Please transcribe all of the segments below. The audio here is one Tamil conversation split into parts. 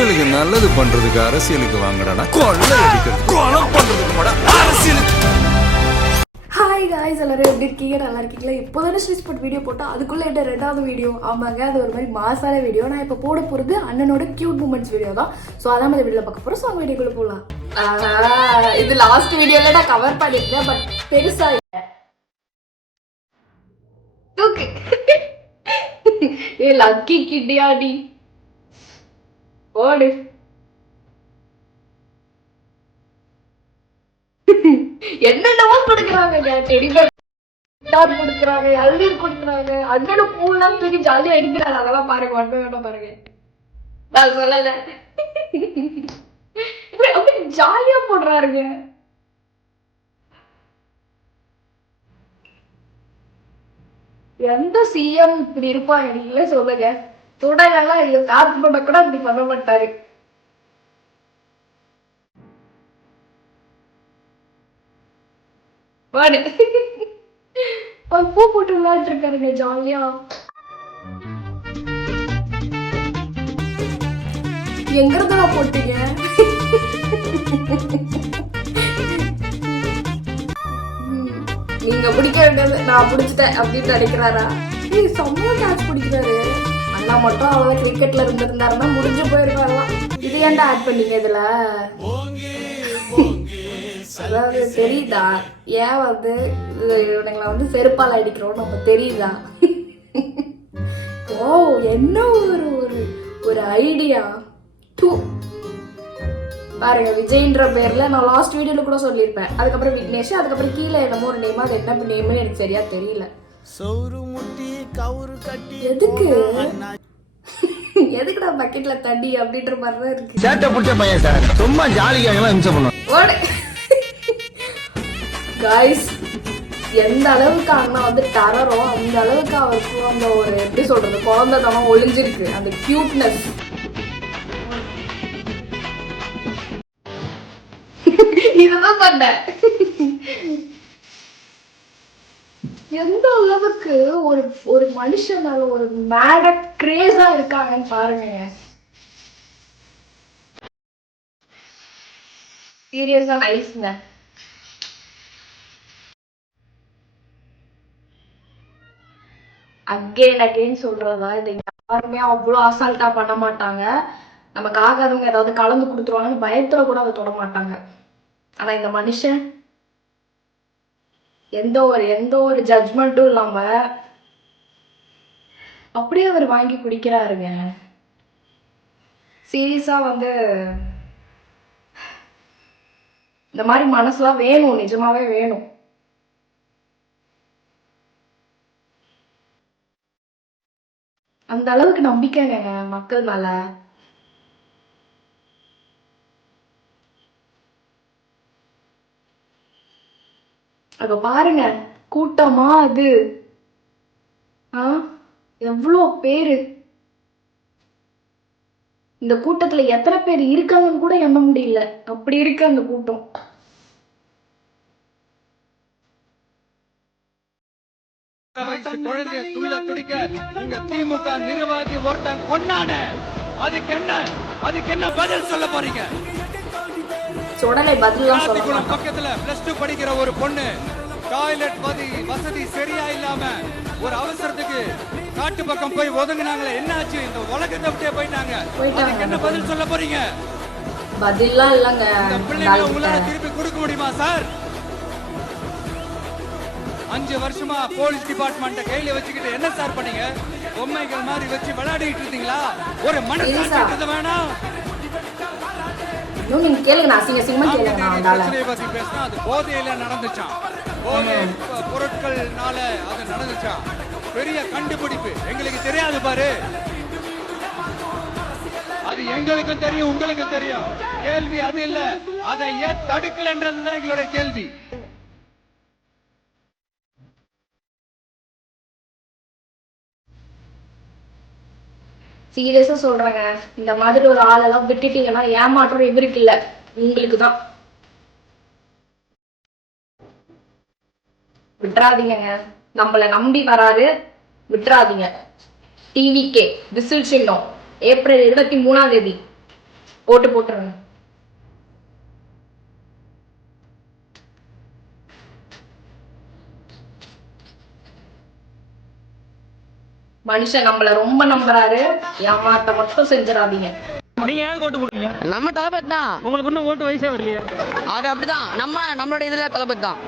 மக்களுக்கு நல்லது பண்றதுக்கு அரசியலுக்கு வாங்கடா, கொள்ளை அடிக்கிறது கொலை பண்றதுக்கு கூட அரசியலுக்கு. ஹாய் காய்ஸ், எல்லாரும் எப்படி இருக்கீங்க? நல்லா இருக்கீங்களா? இப்போ தானே ஸ்டிச் வீடியோ போட்டால் அதுக்குள்ளே என்ன ரெண்டாவது வீடியோ? ஆமாங்க, அது ஒரு மாதிரி மாசான வீடியோ. நான் இப்போ போட போகிறது அண்ணனோட கியூட் மூமெண்ட்ஸ் வீடியோ தான். ஸோ அதான் அந்த வீடியோவில் பார்க்க போகிறோம். ஸோ அவங்க வீடியோக்குள்ளே போகலாம். இது லாஸ்ட் வீடியோவில் நான் கவர் பண்ணியிருந்தேன், பட் பெருசாக இல்லை. தூக்கு ஏ லக்கி கிட்டியாடி ஓடு. என்னென்னவோ கொடுக்குறாங்க, டெடிபேர் கொடுக்குறாங்க, அழுநீர் கொடுக்குறாங்க, அண்ணனு பூலாம் தூக்கி ஜாலியா அடிக்கிறாங்க. அதெல்லாம் பாருங்க, ஒன்றை வேண்டாம் பாருங்க. நான் சொல்லல, அப்படி ஜாலியா போடுறாருங்க. எந்த சிஎம் இப்படி இருப்பாங்க நீங்களே சொல்லுங்க. துடையெல்லாம் இல்ல, காத்து பண்ண கூட அப்படி பண்ண மாட்டாரு. பூ போட்டு விளையாட்டு இருக்காருங்க ஜாலியா. எங்க இருந்தா போட்டீங்க? நீங்க பிடிக்க வேண்டியது நான் பிடிச்சிட்டேன் அப்படின்னு நினைக்கிறாரா? செம்மையா கேட்ச் பிடிக்கிறாரு அண்ணா. மட்டும் அவ்வளவு கிரிக்கெட்ல இருந்திருந்தாருன்னா முடிஞ்சு போயிருக்காரலாம். இது ஏன்டா ஆட் பண்ணீங்க இதுல? அதாவது தெரியுதா ஏன் வந்து இவனுங்களை வந்து செருப்பால் அடிக்கிறோம் நம்ம தெரியுதா? ஓ, என்ன ஒரு ஒரு ஒரு ஐடியா. பாருங்க, விஜய்ன்ற பேர்ல நான் லாஸ்ட் வீடியோல கூட சொல்லியிருப்பேன். அதுக்கப்புறம் விக்னேஷ், அதுக்கப்புறம் கீழே என்னமோ ஒரு நேம், அது என்ன நேம்னு எனக்கு சரியா தெரியல. எதுக்கு எதுக்குடா பக்கெட்ல தண்ணி அப்படின்ற மாதிரிதான் இருக்கு. சேட்டை பிடிச்ச பையன் சார், சும்மா ஜாலிக்காக இம்சை பண்ணுவோம். ஓடு காய்ஸ், எந்த அளவுக்கு அண்ணா வந்து டரரோ அந்த அளவுக்கு அவருக்கு அந்த ஒரு எப்படி சொல்றது குழந்தைத்தனம் ஒளிஞ்சிருக்கு, அந்த கியூட்னஸ். இதுதான் பண்ண. எந்த அளவுக்கு ஒரு ஒரு மனுஷன் ஒரு மேட கிரேஸா இருக்காங்கன்னு பாருங்க. சீரியஸா நைஸ்ங்க. அகெயின் சொல்றதா, இது யாருமே அவ்வளோ அசால்ட்டா பண்ண மாட்டாங்க. நமக்கு ஆகாதவங்க ஏதாவது கலந்து கொடுத்துருவாங்கன்னு பயத்துல கூட அதை தொட மாட்டாங்க. ஆனா இந்த மனுஷன் எந்த ஒரு ஜட்ஜ்மெண்ட்டும் இல்லாம அப்படியே அவர் வாங்கி குடிக்கிறாருங்க. சீரியஸா வந்து இந்த மாதிரி மனசுலாம் வேணும், நிஜமாவே வேணும். அந்த அளவுக்கு நம்பிக்கைங்க மக்கள் மேல. அப்ப பாருங்க, கூட்டமா அது எவ்வளோ பேரு. இந்த கூட்டத்துல எத்தனை பேர் இருக்காங்கன்னு கூட எண்ண முடியல, அப்படி இருக்கு அந்த கூட்டம். குழந்தைய துள்ள துடிக்க உங்க திமுக நிர்வாகி ஒருத்தன் கொண்டாட, அதுக்கு என்ன பதில் சொல்ல போறீங்க? உடனே பதில் பக்கத்துல +2 படிக்கிற ஒரு பொண்ணு டாய்லெட் வசதி சரியா இல்லாம ஒரு அவசரத்துக்கு காட்டு பக்கம் போய் ஒதுங்கினாங்களே, என்னாச்சு? இந்த உலகத்தை விட்டே போயிட்டாங்க. அதுக்கு என்ன பதில் சொல்ல போறீங்க? பதில்லாம் இல்லங்க. பிள்ளைங்களை உங்களால திருப்பி கொடுக்க முடியுமா சார்? 5 வருஷமா போலீஸ் டிபார்ட்மெண்ட்டை கையில வச்சுக்கிட்டு என்ன சார் பண்ணீங்க? பொம்மைகள் மாதிரி வச்சு விளையாடிட்டு இருந்தீங்களா? ஒரு மனசாட்சி வேணாம். நீங்க கேளுங்க, அசிங்க அசிங்கமா கேளுங்க. நான் பிரச்சனையை பத்தி பேசினா அது போதையில நடந்துச்சான், போதை பொருட்கள்னால அது நடந்துச்சான். பெரிய கண்டுபிடிப்பு எங்களுக்கு தெரியாது பாரு. அது எங்களுக்கும் தெரியும், உங்களுக்கும் தெரியும். கேள்வி அது இல்ல, அதை ஏன் தடுக்கலன்றதுதான் எங்களோட கேள்வி. சீரியஸா சொல்றேங்க, இந்த மாதிரி ஒரு ஆளெல்லாம் விட்டுட்டீங்கன்னா ஏமாற்றம் இவருக்கு இல்ல, உங்களுக்கு தான். விட்டுறாதீங்க, நம்மள நம்பி வராரு, விட்டுறாதீங்க. டிவிகே விசில் சின்னம் ஏப்ரல் 23ஆம் தேதி போட்டுருங்க. மனுஷன் நம்மள ரொம்ப நம்புறாரு, ஏமாத்த மட்டும் செஞ்சிடாதீங்க. நீங்க ஏன் ஓட்டு போடுறீங்க? நம்ம தளபதி தான். உங்களுக்கு இன்னும் ஓட்டு வயசே வரலையே. அது அப்படிதான், நம்மளோட இதுல தளபதி தான்.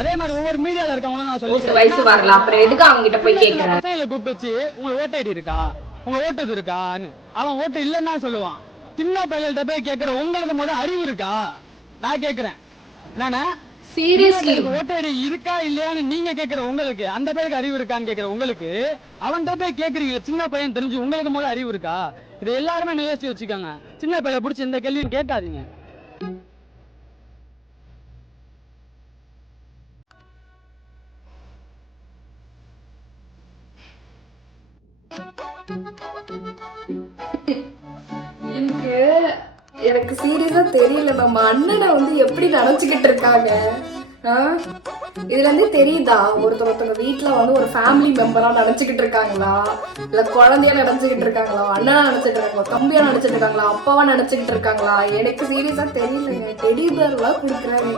அதே மாதிரி ஒவ்வொரு மீடியால இருக்கவங்களும் நான் சொல்லி வயசு வரல, அப்புறம் எதுக்கு அவங்க கிட்ட போய் கேட்கிறேன்? பசங்களை கூப்பிட்டு வச்சு உங்க ஓட்டு ஐடி இருக்கா, உங்க ஓட்டு இது இருக்கான்னு அவன் ஓட்டு இல்லைன்னா சொல்லுவான். சின்ன பையன்கிட்ட போய் கேட்கிற உங்களுக்கு முதல் அறிவு இருக்கா நான் கேட்கிறேன். என்னன்னா சீரியஸ்லி ஓட்டு ஐடி இருக்கா இல்லையான்னு நீங்க கேட்கிற உங்களுக்கு, அந்த பேருக்கு அறிவு இருக்கான்னு கேட்கிற உங்களுக்கு, அவன்கிட்ட போய் கேட்கறீங்க சின்ன பையன் தெரிஞ்சு உங்களுக்கு முதல்ல அறிவு இருக்கா? இது எல்லாருமே நிகழ்ச்சி வச்சுக்காங்க. சின்ன பையனை பிடிச்சி இந்த கேள்வியும் கேட்காதீங்க. எனக்கு சீரியஸா தெரியல, நம்ம அண்ணனை வந்து எப்படி நினைச்சுக்கிட்டு இருக்காங்க. இதுல இருந்து தெரியுதா ஒருத்தவங்க வீட்டுல வந்து ஒரு ஃபேமிலி மெம்பரா நினைச்சுக்கிட்டு இருக்காங்களா, இல்ல குழந்தையா நினைச்சுக்கிட்டு இருக்காங்களா, அண்ணனா நினைச்சிட்டு இருக்காங்களா, தம்பியா நினைச்சிட்டு இருக்காங்களா, அப்பாவா நினைச்சுக்கிட்டு இருக்காங்களா? எனக்கு சீரியஸா தெரியலங்க. டெடி பேர் எல்லாம் கொடுக்குறாங்க.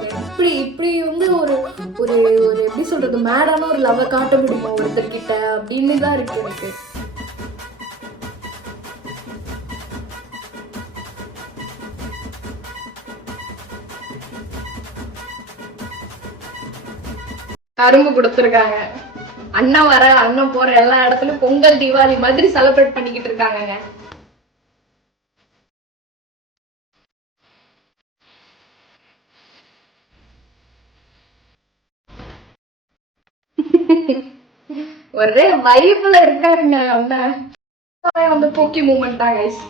இப்படி வந்து ஒரு ஒரு ஒரு எப்படி சொல்றது, மேடான ஒரு லவ் காட்ட முடியுமா ஒருத்தர்கிட்ட அப்படின்னு தான் இருக்கு எனக்கு. கரும்பு கொடுத்துருக்காங்க. அண்ணன் வர அண்ணன் போற எல்லா இடத்துலயும் பொங்கல் தீபாவளி மாதிரி செலிப்ரேட் பண்ணிக்கிட்டு இருக்காங்க. ஒரே வைப்ல இருக்காருங்க அண்ணன். வந்து போக்கி மூமெண்ட் தான் கைஸ்.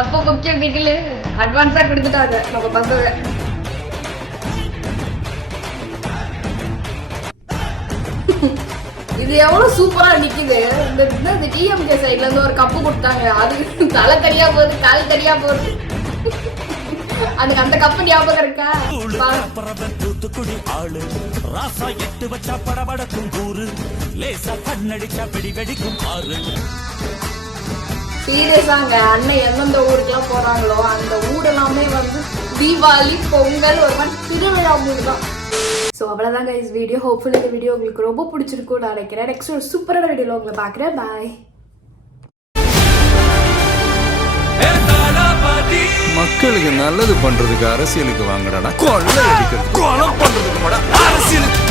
அப்போ முக்கிய வீட்டுல அட்வான்ஸா கொடுத்துட்டாங்க நம்ம பசங்க. இது எவ்வளவு சூப்பரா நிக்குது. இந்த டிஎம்கே சைட்ல இருந்து ஒரு கப்பு கொடுத்தாங்க, அது தலை தனியா போகுது, கால் தனியா போகுது. அதுக்கு அந்த கப்பு ஞாபகம் இருக்கா? தூத்துக்குடி ஆளு ராசா 8 வச்சா படபடக்கும் கூறு, லேசா கண்ணடிச்சா பிடி வெடிக்கும் ஆறு. சீரியஸாங்க, அண்ணன் எந்தெந்த ஊருக்குலாம் போறாங்களோ அந்த ஊரெல்லாமே வந்து தீபாவளி பொங்கல் ஒரு மாதிரி திருவிழா மூடு தான். ஸோ அவ்வளோதாங்க இஸ் வீடியோ. ஹோப்ஃபுல்லி இந்த வீடியோ உங்களுக்கு ரொம்ப பிடிச்சிருக்கும்னு நினைக்கிறேன். நெக்ஸ்ட் ஒரு சூப்பரான வீடியோவில் உங்களை பார்க்குறேன். பாய். மக்களுக்கு நல்லது பண்றதுக்கு அரசியலுக்கு வாங்கடா, கொள்ளை அடிக்கிறது கொலை பண்றதுக்கு அரசியலுக்கு